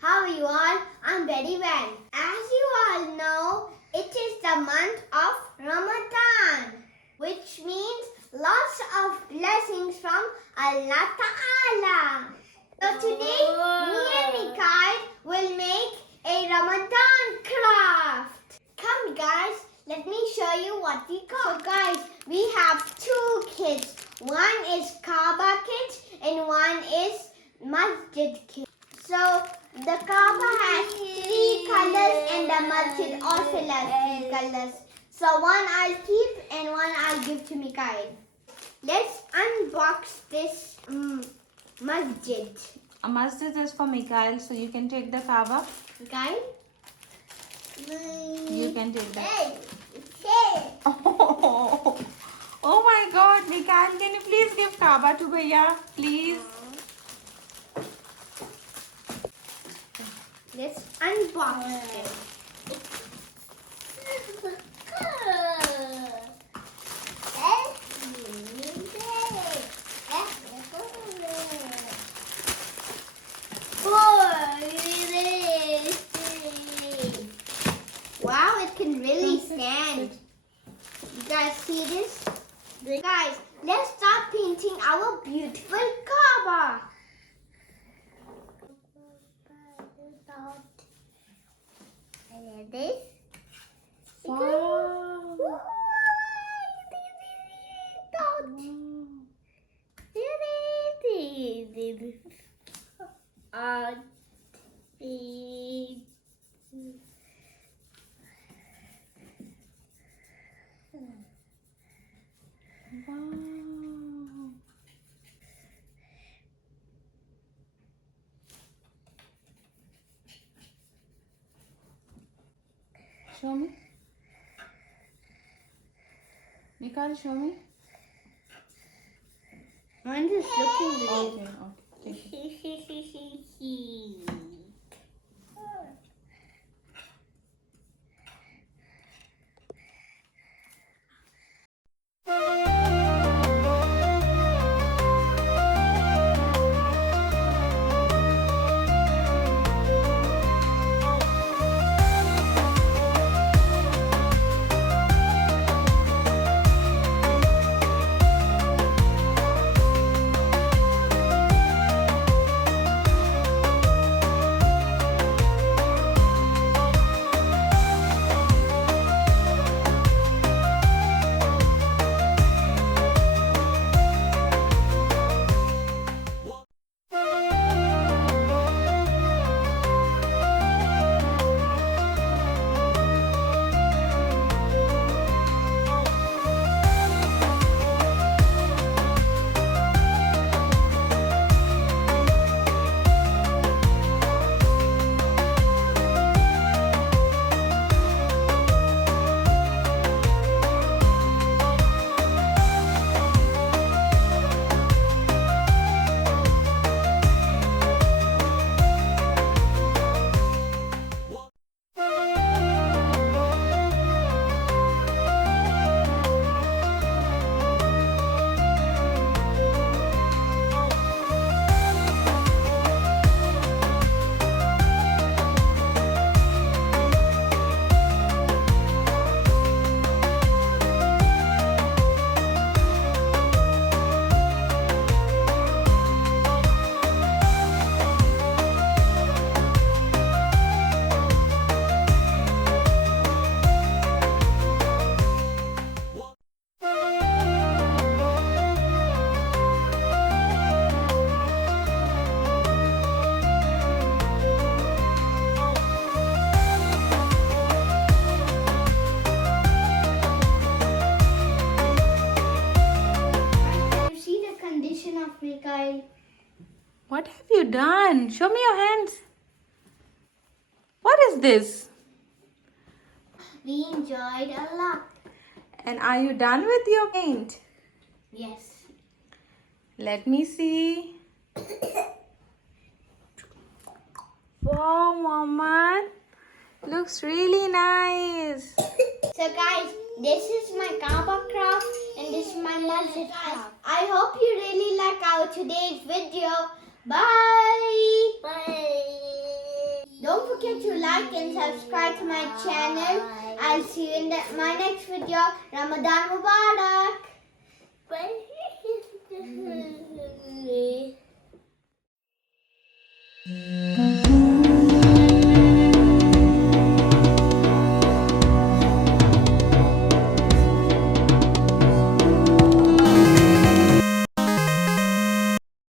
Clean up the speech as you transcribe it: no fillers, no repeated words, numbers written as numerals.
How are you all? I'm very well. As you all know, it is the month of Ramadan, which means lots of blessings from Allah Ta'ala. So today, me and Mikhail will make a Ramadan craft. Come guys, let me show you what we got. So guys, we have two kits. One is Kaaba kit and one is Masjid kit. So the Kaaba has 3 colors and the Masjid also has 3 colors. So one I'll keep and one I'll give to Mikhail. Let's unbox this Masjid. A masjid is for Mikhail, so you can take the Kaaba. Mikhail? You can take that. Hey. Oh my God, Mikhail, can you please give Kaaba to Bhaiya, please? Let's unbox it. Wow, it can really stand. You guys see this? Guys, let's start painting our beautiful Kaaba. This. Wow. Wow. Show me. Mikhail, show me. Mine is looking red. Okay, take it. What have you done? Show me your hands. What is this? We enjoyed a lot. And are you done with your paint? Yes. Let me see. Wow, Mama. Looks really nice. So guys, this is my Kaaba craft and this is my Masjid craft. I hope you really like our today's video. Bye. Bye. like and subscribe to my channel. I'll see you in my next video. Ramadan Mubarak.